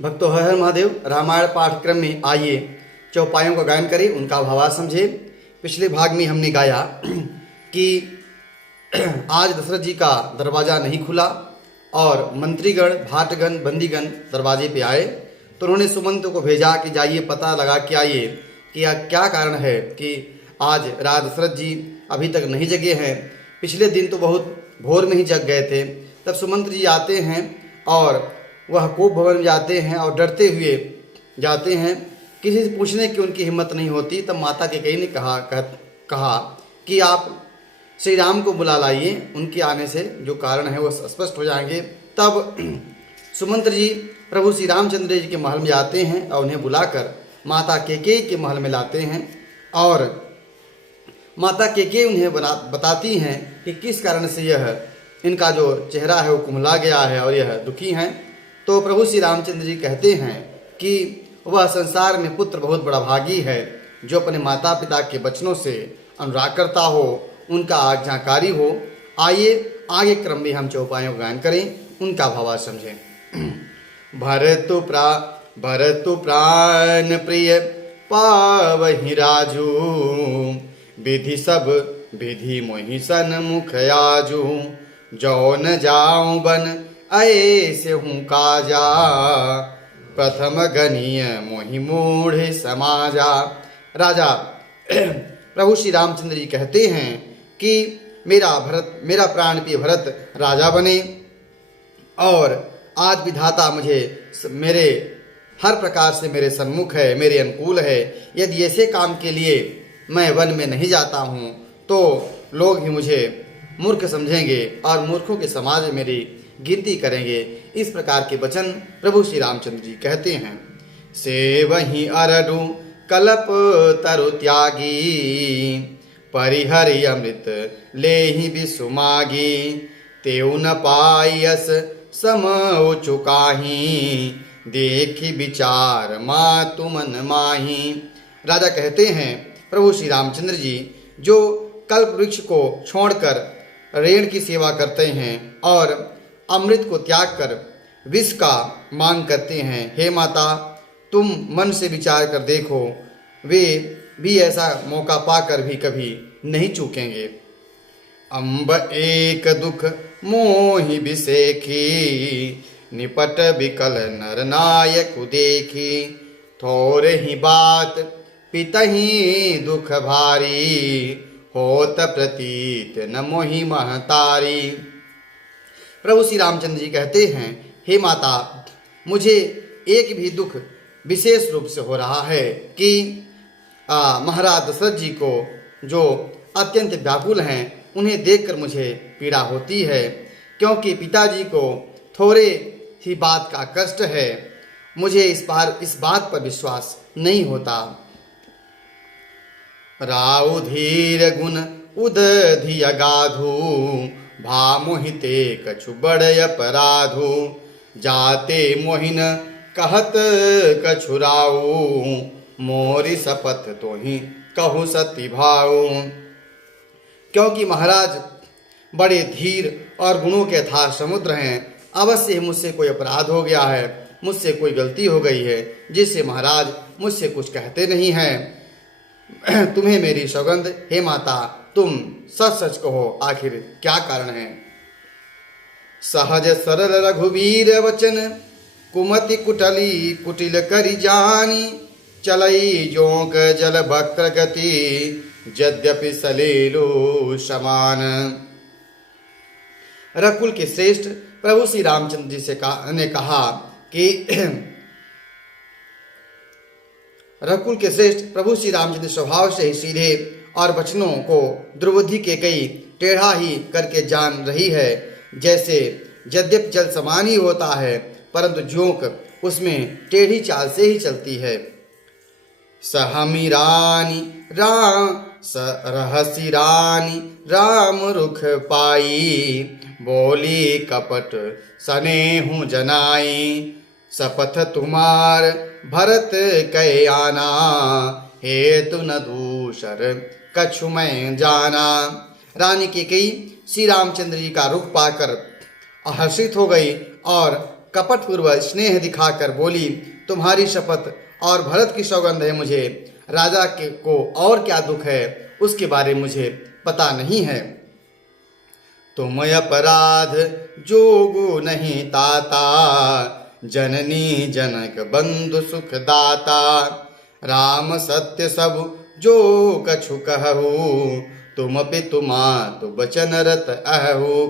भक्तों, हर हर महादेव। रामायण पाठक्रम में आइए चौपायों का गायन करें, उनका भावार्थ समझे। पिछले भाग में हमने गाया कि आज दशरथ जी का दरवाज़ा नहीं खुला और मंत्रीगण, भाटगण, बंदीगण दरवाजे पे आए, तो उन्होंने सुमंत को भेजा कि जाइए पता लगा के आइए कि क्या कारण है कि आज राजा दशरथ जी अभी तक नहीं जगे हैं। पिछले दिन तो बहुत भोर में ही जग गए थे। तब सुमंत जी आते हैं और वह कोप भवन में जाते हैं और डरते हुए जाते हैं, किसी से पूछने की उनकी हिम्मत नहीं होती। तब माता कैकेयी ने कहा कि आप श्री राम को बुला लाइए, उनके आने से जो कारण है वो स्पष्ट हो जाएंगे। तब सुमंत जी प्रभु श्री रामचंद्र जी के महल में जाते हैं और उन्हें बुलाकर माता कैकेयी के महल में लाते हैं और माता कैकेयी उन्हें बताती हैं कि किस कारण से यह इनका जो चेहरा है वो कुम्हला गया है और यह दुखी हैं। तो प्रभु श्री रामचंद्र जी कहते हैं कि वह संसार में पुत्र बहुत बड़ा भागी है जो अपने माता पिता के वचनों से अनुराग करता हो, उनका आज्ञाकारी हो। आइए आगे क्रम में हम चौपायों का गायन करें, उनका भावार्थ समझें। भरतु प्राण प्रिय पावहि राजू, विधि सब विधि मोहि सन मुख आजू, जो न जाऊं बन ऐसे हूँ काजा, प्रथम गनीय मोहि मूढ़ समाजा। राजा प्रभु श्री रामचंद्र जी कहते हैं कि मेरा प्राण प्रिय भरत राजा बने और आज विधाता मुझे मेरे हर प्रकार से मेरे सम्मुख है, मेरे अनुकूल है। यदि ऐसे काम के लिए मैं वन में नहीं जाता हूँ तो लोग ही मुझे मूर्ख समझेंगे और मूर्खों के समाज में मेरी गिनती करेंगे। इस प्रकार के वचन प्रभु श्री रामचंद्र जी कहते हैं। से वही अरडू कलप तरु त्यागी, परिहरि अमृत ले ही विसुमागी, तेउ न पायस सम चुकाही, देखी विचार मातु मन माही। राजा कहते हैं प्रभु श्री रामचंद्र जी जो कल्प वृक्ष को छोड़कर रेण की सेवा करते हैं और अमृत को त्याग कर विष का मांग करते हैं, हे माता तुम मन से विचार कर देखो, वे भी ऐसा मौका पाकर भी कभी नहीं चूकेंगे। अम्ब एक दुख मोहि बिसेखी, निपट बिकल नर नायक देखी, थोर ही बात पितहि दुख भारी, होत प्रतीत न मोहि महतारी। प्रभु श्री रामचंद्र जी कहते हैं, हे माता मुझे एक भी दुख विशेष रूप से हो रहा है कि महाराज दशरथ जी को जो अत्यंत व्याकुल हैं उन्हें देखकर मुझे पीड़ा होती है, क्योंकि पिताजी को थोड़े ही बात का कष्ट है। मुझे इस बात पर विश्वास नहीं होता। राउ धीर गुण उदधि अगाधु, भा मोहिते कछु बड़ अपराधु, जाते मोहिन कहत कछु राऊ, मोरी शपथ तो ही कहूँ सती भाऊ। क्योंकि महाराज बड़े धीर और गुणों के अथाह समुद्र हैं, अवश्य मुझसे कोई अपराध हो गया है, मुझसे कोई गलती हो गई है जिससे महाराज मुझसे कुछ कहते नहीं हैं। तुम्हें मेरी सौगंध, हे माता तुम सच सच कहो, आखिर क्या कारण है। सहज सरल रघुवीर वचन, कुमति कुटली कुटिल करि जानी, चलई जोंक जल वक्र गति, यद्यपि सलीलु समान। रघुकुल के श्रेष्ठ प्रभु श्री रामचंद्र जी से ने कहा कि रघुकुल के श्रेष्ठ प्रभु श्री रामचंद्र स्वभाव से ही सीधे और वचनों को द्रौपदी कैकेयी टेढ़ा ही करके जान रही है। जैसे यद्यप जल समान ही होता है परंतु जोंक उसमें टेढ़ी चाल से ही चलती है। सहमी रानी राम रहसी रानी राम रुख पाई, बोली कपट सनेहु जनाई, शपथ तुम्हार भरत कै आना, हेतु न दूसर कछु मैं जाना। रानी कैकेयी श्री रामचंद्र जी का रुख पाकर हर्षित हो गई और कपटपूर्वक स्नेह दिखाकर बोली, तुम्हारी शपथ और भरत की सौगंध है मुझे। राजा के को और क्या दुख है उसके बारे मुझे पता नहीं है। तुम अपराध जोगु नहीं ताता, जननी जनक बंधु सुख दाता। राम सत्य सब जो कछु कहु, तुम पितु मातु बचन रत अहु।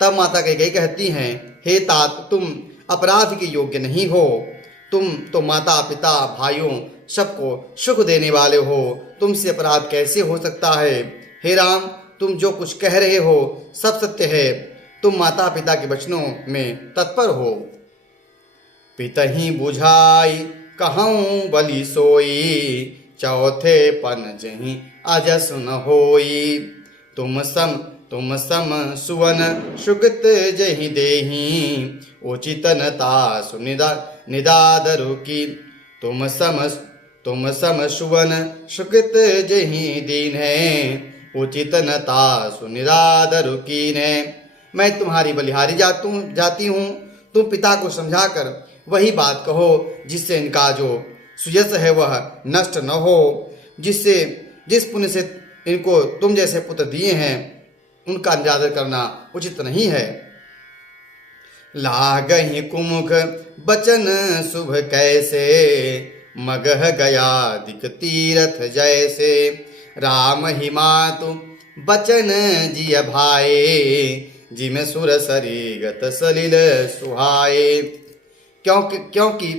तब माता कैकेयी कहती हैं, हे तात, तुम अपराध के योग्य नहीं हो। तुम तो माता पिता भाइयों सबको सुख देने वाले हो, तुमसे अपराध कैसे हो सकता है। हे राम, तुम जो कुछ कह रहे हो सब सत्य है, तुम माता पिता के वचनों में तत्पर हो। पितहि बुझाई कहूँ बलि सोई, चौथे पन जहीं अजस न होई। तुम सम सुवन सुकृत जहि देहि, उचित नता सुनिदादरु की। तुम सम सुवन सुकृत जहि दीन है, उचित नता सुनिदादरु कीन है। मैं तुम्हारी बलिहारी जाती हूँ, तुम पिता को समझाकर वही बात कहो जिससे इनका जो सुयस है वह नष्ट न हो। जिस पुण्य से इनको तुम जैसे पुत्र दिए हैं उनका निरादर करना उचित नहीं है। लागहि कुमुख बचन शुभ कैसे, मगह गया दिक तीरथ जैसे। राम ही मातु बचन जिय भाए, जिम सुर सरीगत सलिल सुहाए। क्योंकि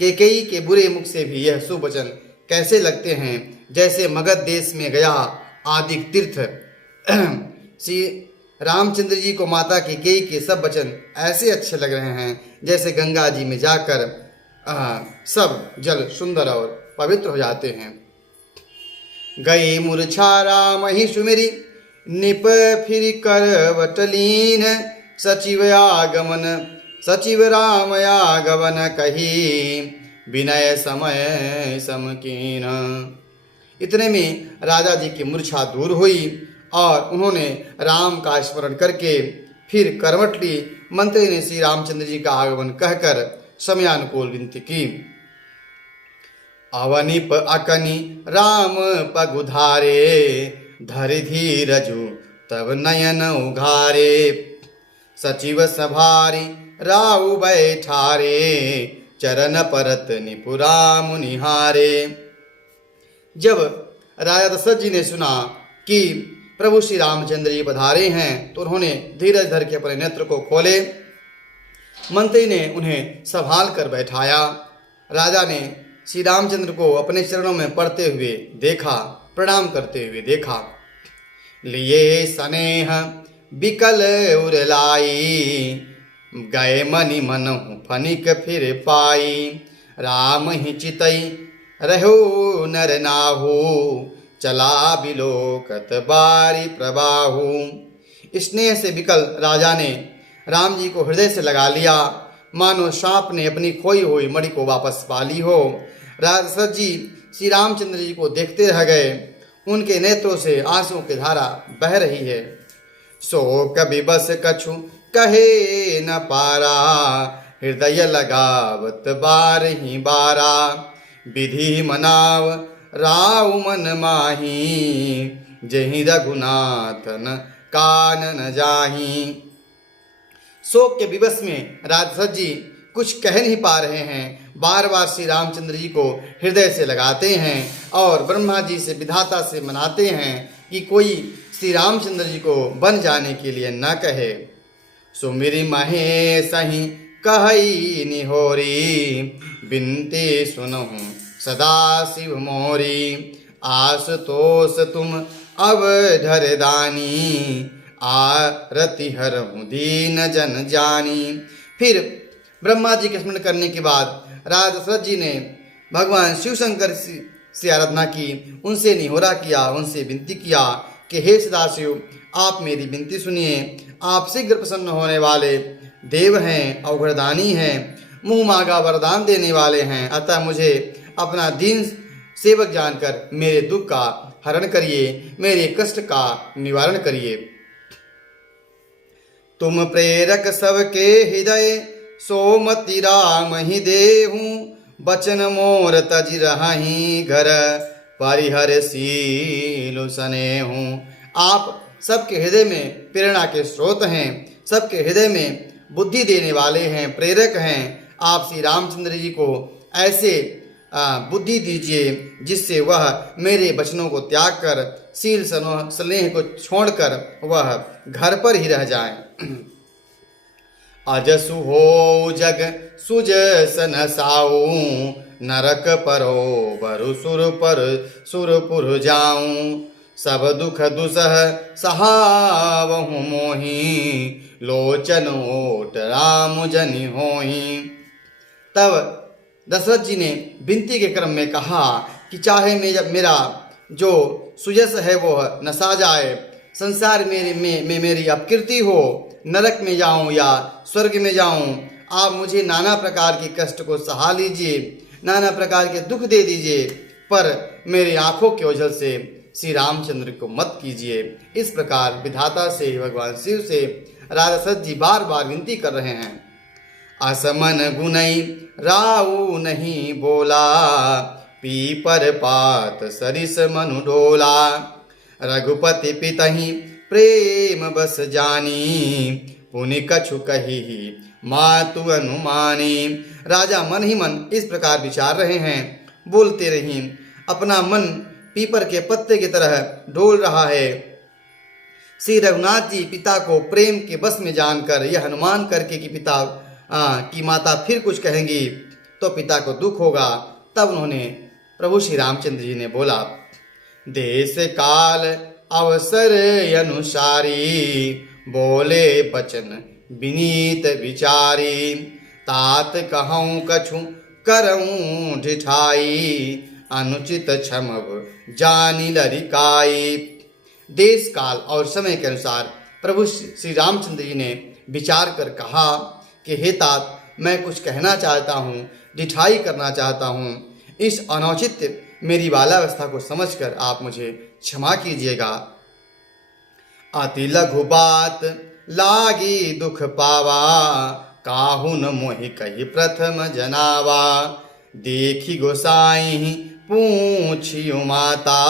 कैकेयी के बुरे मुख से भी यह शुभ वचन कैसे लगते हैं, जैसे मगध देश में गया आदि तीर्थ। श्री रामचंद्र जी को माता कैकेयी के सब वचन ऐसे अच्छे लग रहे हैं जैसे गंगा जी में जाकर सब जल सुंदर और पवित्र हो जाते हैं। गई मूर्छा राम ही सुमिरी, निप फिर करवटलीन। सचिव राम आगमन कही, विनय समय समकीन। इतने में राजा जी की मूर्छा दूर हुई और उन्होंने राम का स्मरण करके फिर करवट ली। मंत्री ने श्री रामचंद्र जी का आगमन कहकर समयानुकूल विनती की। अवनिप अकनि राम पगुधारे, धरि धीरजु तब नयन उघारे। सचिव सभारी राउ बैठारे, चरण परत निपुरा मुनिहारे। जब राजा दशरथ जी ने सुना कि प्रभु श्री रामचंद्र जी पधारे हैं तो उन्होंने धीरज धर के अपने नेत्र को खोले। मंत्री ने उन्हें संभाल कर बैठाया। राजा ने श्री रामचंद्र को अपने चरणों में पड़ते हुए देखा, प्रणाम करते हुए देखा। लिए स्नेह बिकल उरलाई, गए मनि मनहु फनिक फिर पाई। राम ही चितई रहो नर नाहु, चला बिलोकत बारी प्रबाहु। स्नेह से विकल राजा ने राम जी को हृदय से लगा लिया, मानो सांप ने अपनी खोई हुई मणि को वापस पा ली हो। दशरथ जी श्री रामचंद्र जी को देखते रह गए, उनके नेत्रों से आंसुओं की धारा बह रही है। सो कभी बस कछु कहे न पारा, हृदय लगावत बार ही बारा। विधि मनाव राव मन माही, जहि रघुनाथन कानन जाही। शोक के विवश में राजदशरथ जी कुछ कह नहीं पा रहे हैं, बार बार श्री रामचंद्र जी को हृदय से लगाते हैं और ब्रह्मा जी से विधाता से मनाते हैं कि कोई श्री रामचंद्र जी को बन जाने के लिए न कहे। सुमिरि महेश ही कहई निहोरी, बिनती सुनहु सदा शिव मोरी। आशुतोष तुम अब धर दानी, आरति हरहु दीन जन जानी। फिर ब्रह्मा जी के स्मरण करने के बाद राजा दशरथ जी ने भगवान शिव शंकर से आराधना की, उनसे निहोरा किया, उनसे विनती किया कि हे सदाशिव, आप मेरी विनती सुनिए। आप शीघ्र प्रसन्न होने वाले देव हैं, अवघड़दानी हैं, मुँह मांगा वरदान देने वाले हैं, अतः मुझे अपना दीन सेवक जानकर मेरे दुख का हरण करिए, मेरे कष्ट का निवारण करिए। तुम प्रेरक सबके हृदय सोमति राम ही देहूँ, बचन मोर तज रही घर, परिहर सीलु सनेहूँ। आप सबके हृदय में प्रेरणा के स्रोत हैं, सबके हृदय में बुद्धि देने वाले हैं, प्रेरक हैं। आप श्री रामचंद्र जी को ऐसे बुद्धि दीजिए जिससे वह मेरे वचनों को त्याग कर, शील स्नेह को छोड़कर वह घर पर ही रह जाएं। अजसु हो जग सुज सन साऊ, नरक परो बरु सुरपुर जाऊं, सब दुख दुसह सहावहु मोहि, लोचन ओट राम जनि होहि। तब दशरथ जी ने विनती के क्रम में कहा कि चाहे मेरा जो सुयस है वो नसा जाए, संसार में मेरी अपकीर्ति हो, नरक में जाऊं या स्वर्ग में जाऊं, आप मुझे नाना प्रकार के कष्ट को सहा लीजिए, नाना प्रकार के दुख दे दीजिए, पर मेरी आंखों के ओझल से श्री रामचंद्र को मत कीजिए। इस प्रकार विधाता से, भगवान शिव से राजा दशरथ जी बार बार विनती कर रहे हैं। असमन गुनई राऊ नहीं बोला, पीपर पात सरिस मनु डोला, रघुपति पितहि प्रेम बस जानी, पुनि कछु कही मातु अनुमानी। राजा मन ही मन इस प्रकार विचार रहे हैं, बोलते रही, अपना मन पीपर के पत्ते की तरह डोल रहा है। श्री रघुनाथ जी पिता को प्रेम के बस में जानकर यह अनुमान करके कि पिता की माता फिर कुछ कहेंगी तो पिता को दुख होगा, तब उन्होंने प्रभु श्री रामचंद्र जी ने बोला, देश काल अवसर अनुसारी, बोले बचन विनीत विचारी, तात कहूँ कछु करऊँ ढिठाई, अनुचित क्षमव जानी लरिकाई। देश काल और समय के अनुसार प्रभु श्री रामचंद्र जी ने विचार कर कहा कि हे तात, मैं कुछ कहना चाहता हूँ, ढिठाई करना चाहता हूँ, इस अनौचित मेरी बालावस्था को समझकर आप मुझे क्षमा कीजिएगा। अति लघु बात लागी दुख पावा, काहुन मोहि कही प्रथम जनावा, देखी गोसाई पूछियो माता,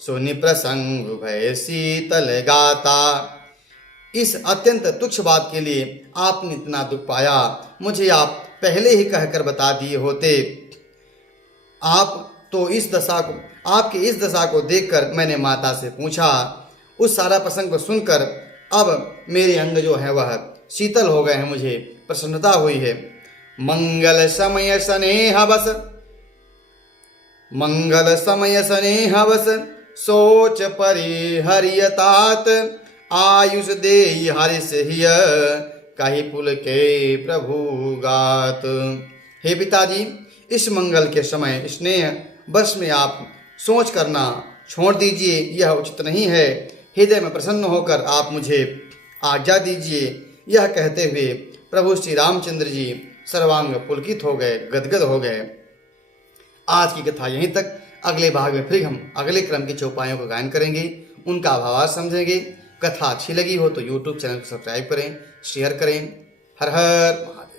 सुनि प्रसंग भय शीतल गाता। इस अत्यंत तुच्छ बात के लिए आपने इतना दुख पाया, मुझे आप पहले ही कहकर बता दिए होते। आप तो आपके इस दशा को देखकर मैंने माता से पूछा, उस सारा प्रसंग को सुनकर अब मेरे अंग जो है वह शीतल हो गए हैं, मुझे प्रसन्नता हुई है। मंगल समय स्नेहवश सोच परिहरियतात, आयुष दे हरिष हिय कही पुल के प्रभु गात। हे पिताजी, इस मंगल के समय स्नेह बस में आप सोच करना छोड़ दीजिए, यह उचित नहीं है। हृदय में प्रसन्न होकर आप मुझे आज्ञा दीजिए। यह कहते हुए प्रभु श्री रामचंद्र जी सर्वांग पुलकित हो गए, गदगद हो गए। आज की कथा यहीं तक। अगले भाग में फिर हम अगले क्रम के चौपाइयों का गायन करेंगे, उनका भावार्थ समझेंगे। कथा अच्छी लगी हो तो YouTube चैनल को सब्सक्राइब करें, शेयर करें। हर हर महादेव।